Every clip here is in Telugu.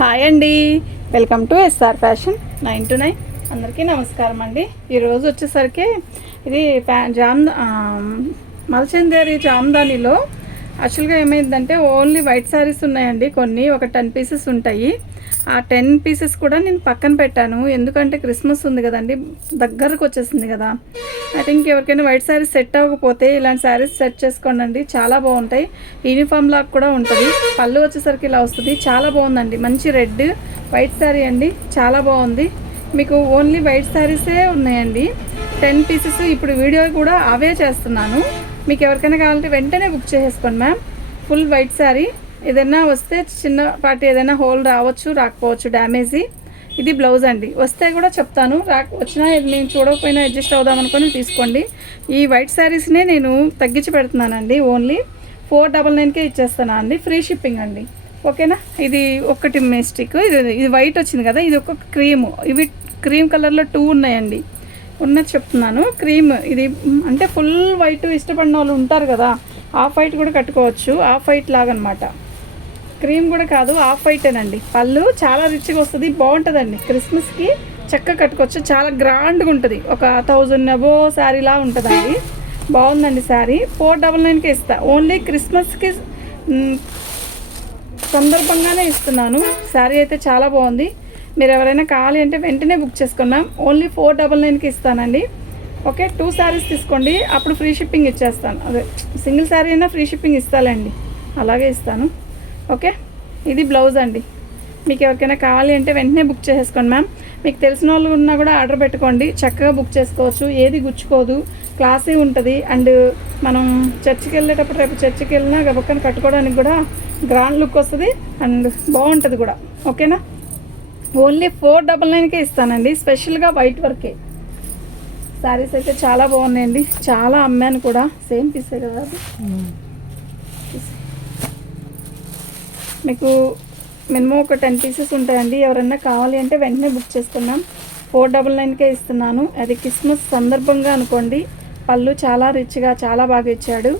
హాయ్ అండి. Welcome to S R fashion nine to nine. అందరికీ నమస్కారం అండి. ఈరోజు వచ్చేసరికి ఇది ప్యా జామ్ మలచందేరి జామ్దానిలో యాక్చువల్గా ఏమైందంటే ఓన్లీ వైట్ శారీస్ ఉన్నాయండి. కొన్ని ఒక టెన్ పీసెస్ ఉంటాయి. ఆ టెన్ పీసెస్ కూడా నేను పక్కన పెట్టాను. ఎందుకంటే క్రిస్మస్ ఉంది కదండి దగ్గరకు వచ్చేసింది కదా. ఐ థింక్ ఎవరికైనా వైట్ శారీస్ సెట్ అవ్వకపోతే ఇలాంటి శారీస్ సెట్ చేసుకోండి చాలా బాగుంటాయి. యూనిఫామ్ లాగా కూడా ఉంటుంది. పళ్ళు వచ్చేసరికి ఇలా వస్తుంది. చాలా బాగుందండి. మంచి రెడ్ వైట్ శారీ అండి. చాలా బాగుంది. మీకు ఓన్లీ వైట్ శారీసే ఉన్నాయండి. టెన్ పీసెస్ ఇప్పుడు వీడియో కూడా అవే చేస్తున్నాను. మీకు ఎవరికైనా కావాలంటే వెంటనే బుక్ చేసేసుకోండి మ్యామ్. Full white sari. ఏదైనా వస్తే చిన్నపాటి ఏదైనా హోల్ రావచ్చు రాకపోవచ్చు డ్యామేజీ. ఇది బ్లౌజ్ అండి. వస్తే కూడా చెప్తాను రాక వచ్చినా ఇది నేను చూడకపోయినా అడ్జస్ట్ అవుదాం అనుకొని తీసుకోండి. ఈ వైట్ శారీస్నే నేను తగ్గించి పెడుతున్నానండి ఓన్లీ. ఫోర్ డబల్ నైన్కే ఇచ్చేస్తాను అండి. ఫ్రీ షిప్పింగ్ అండి. ఓకేనా? ఇది ఒకటి మిస్టేక్. ఇది ఇది వైట్ వచ్చింది కదా ఇది ఒక క్రీము. ఇవి క్రీమ్ కలర్లో టూ ఉన్నాయండి. ఉన్నది చెప్తున్నాను. క్రీమ్ ఇది అంటే ఫుల్ వైట్ ఇష్టపడిన వాళ్ళు ఉంటారు కదా ఆఫ్ వైట్ కూడా కట్టుకోవచ్చు. ఆఫ్ వైట్ లాగా క్రీమ్ కూడా కాదు ఆఫ్ వైటేనండి పళ్ళు చాలా రిచ్గా వస్తుంది బాగుంటుందండి. క్రిస్మస్కి చక్కగా కట్టుకోవచ్చు. చాలా గ్రాండ్గా ఉంటుంది. ఒక థౌజండ్ అబో శారీలా ఉంటుందండి. బాగుందండి శారీ. ఫోర్ డబల్ నైన్కి ఇస్తా. ఓన్లీ క్రిస్మస్కి సందర్భంగానే ఇస్తున్నాను. శారీ అయితే చాలా బాగుంది. మీరు ఎవరైనా కావాలి అంటే వెంటనే బుక్ చేసుకున్నాం ఓన్లీ ఫోర్ డబల్ నైన్కి ఇస్తానండి. ఓకే టూ శారీస్ తీసుకోండి. అప్పుడు ఫ్రీ షిప్పింగ్ ఇచ్చేస్తాను. అదే సింగిల్ శారీ అయినా ఫ్రీ షిప్పింగ్ ఇస్తాలేండి. అలాగే ఇస్తాను. ఓకే ఇది బ్లౌజ్ అండి. మీకు ఎవరికైనా కావాలి అంటే వెంటనే బుక్ చేసేసుకోండి మ్యామ్. మీకు తెలిసిన వాళ్ళు ఉన్నా కూడా ఆర్డర్ పెట్టుకోండి. చక్కగా బుక్ చేసుకోవచ్చు. ఏది గుచ్చుకోదు. క్లాసీ ఉంటుంది. అండ్ మనం చర్చికి వెళ్ళేటప్పుడు రేపు చర్చికి వెళ్ళినా గబక్కన కట్టుకోవడానికి కూడా గ్రాండ్ లుక్ వస్తుంది. అండ్ బాగుంటుంది కూడా. ఓకేనా? ఓన్లీ ఫోర్ డబల్ నైన్కే ఇస్తానండి. స్పెషల్గా వైట్ వర్కే శారీస్ అయితే చాలా బాగున్నాయండి. చాలా అమ్మాను కూడా. సేమ్ పీసే కదా అది. మీకు మినిమం ఒక టెన్ పీసెస్ ఉంటాయండి. ఎవరన్నా కావాలి అంటే వెంటనే బుక్ చేసుకున్నాం ఫోర్ డబల్ నైన్కే ఇస్తున్నాను. అది క్రిస్మస్ సందర్భంగా అనుకోండి. పళ్ళు చాలా రిచ్గా చాలా బాగా ఇచ్చాడు.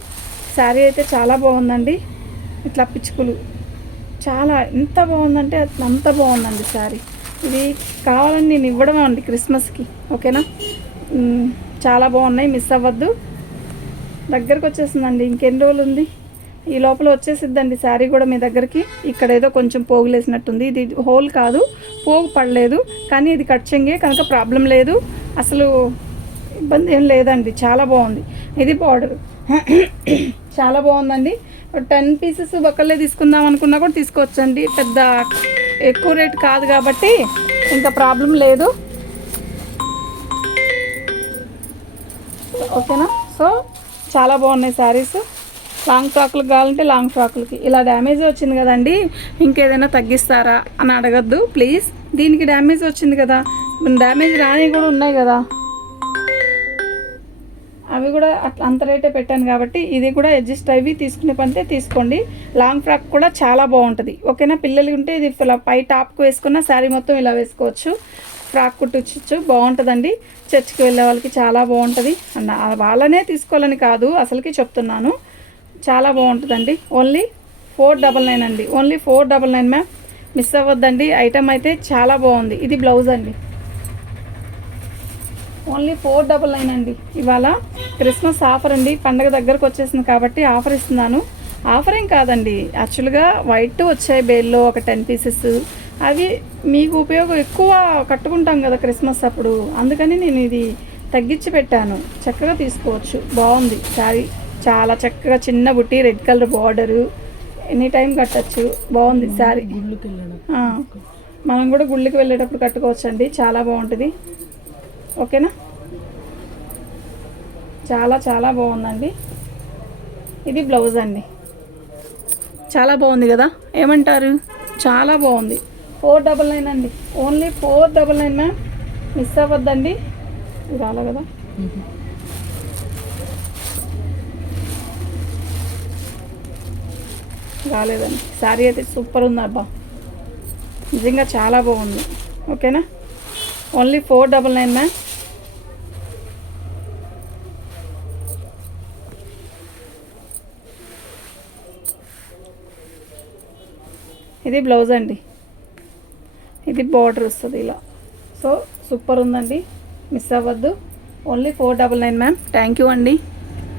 శారీ అయితే చాలా బాగుందండి. ఇట్లా పిచ్చుకులు. చాలా ఎంత బాగుందంటే అంత బాగుందండి శారీ ఇది కావాలని నేను ఇవ్వడం అండి క్రిస్మస్కి ఓకేనా? చాలా బాగున్నాయి మిస్ అవ్వద్దు. దగ్గరకు వచ్చేసిందండి ఇంకెన్ని రోజులు ఉంది ఈ లోపల వచ్చేసిద్దండి శారీ కూడా మీ దగ్గరికి. ఇక్కడ ఏదో కొంచెం పోగులేసినట్టుంది. ఇది హోల్ కాదు పోగు పడలేదు కానీ ఇది కట్ చెంగే కనుక ప్రాబ్లం లేదు. అసలు ఇబ్బంది ఏం లేదండి చాలా బాగుంది. ఇది బార్డర్. చాలా బాగుందండి. టెన్ పీసెస్ ఒకళ్ళే తీసుకుందాం అనుకున్నా కూడా తీసుకోవచ్చండి. పెద్ద ఎక్కువ రేట్ కాదు కాబట్టి ఇంకా ప్రాబ్లం లేదు. ఓకేనా? సో చాలా బాగున్నాయి శారీస్. లాంగ్ ఫ్రాక్లకు కావాలంటే లాంగ్ ఫ్రాక్లకి. ఇలా డ్యామేజ్ వచ్చింది కదండి ఇంకేదైనా తగ్గిస్తారా అని అడగద్దు ప్లీజ్. దీనికి డ్యామేజ్ వచ్చింది కదా. డ్యామేజ్ రాని కూడా ఉన్నాయి కదా. అవి కూడా అట్లా అంత రేటే పెట్టాను కాబట్టి ఇది కూడా అడ్జస్ట్ అవి తీసుకునే పంటే తీసుకోండి. లాంగ్ ఫ్రాక్ కూడా చాలా బాగుంటుంది. ఓకేనా? పిల్లలు ఉంటే ఇది ఇలా పై టాప్కి వేసుకున్న శారీ మొత్తం ఇలా వేసుకోవచ్చు. ఫ్రాక్ కుట్టించచ్చు బాగుంటుందండి. చర్చ్కి వెళ్ళే వాళ్ళకి చాలా బాగుంటుంది. అన్న వాళ్ళనే తీసుకోవాలని కాదు అసలుకి చెప్తున్నాను. చాలా బాగుంటుందండి. ఓన్లీ ఫోర్ డబల్ నైన్ అండి. Only four double nine ma'am. Miss అవ్వద్దండి. Item అయితే చాలా బాగుంది. ఇది బ్లౌజ్ అండి. ఓన్లీ ఫోర్ డబల్ నైన్ అండి. ఇవాళ క్రిస్మస్ ఆఫర్ అండి. పండగ దగ్గరకు వచ్చేసింది కాబట్టి ఆఫర్ ఇస్తున్నాను. ఆఫర్ ఏం కాదండి. యాక్చువల్గా వైట్ వచ్చాయి బేల్లో ఒక టెన్ పీసెస్. అవి మీకు ఉపయోగం ఎక్కువ కట్టుకుంటాం కదా క్రిస్మస్ అప్పుడు. అందుకని నేను ఇది తగ్గించి పెట్టాను. చక్కగా తీసుకోవచ్చు. బాగుంది. శారీ చాలా చక్కగా చిన్న బుట్టి red colour border. Any time కట్టచ్చు. బాగుంది శారీ. మనం కూడా గుళ్ళకి వెళ్ళేటప్పుడు కట్టుకోవచ్చు అండి చాలా బాగుంటుంది. ఓకేనా? చాలా చాలా బాగుందండి. ఇది బ్లౌజ్ అండి. చాలా బాగుంది కదా? ఏమంటారు? చాలా బాగుంది. ఫోర్ డబల్ నైన్ అండి. Only four double nine ma'am. Miss అవ్వద్దండి. ఇది రాలే కదా? రాలేదండి. శారీ అయితే సూపర్ ఉంది అబ్బా. నిజంగా చాలా బాగుంది. ఓకేనా? Only four double nine ma'am. ఇది బ్లౌజ్ అండి. ఇది బార్డర్ వస్తుంది ఇలా. సో సూపర్ ఉందండి. మిస్ అవ్వద్దు. Only four double nine ma'am. Thank you అండి.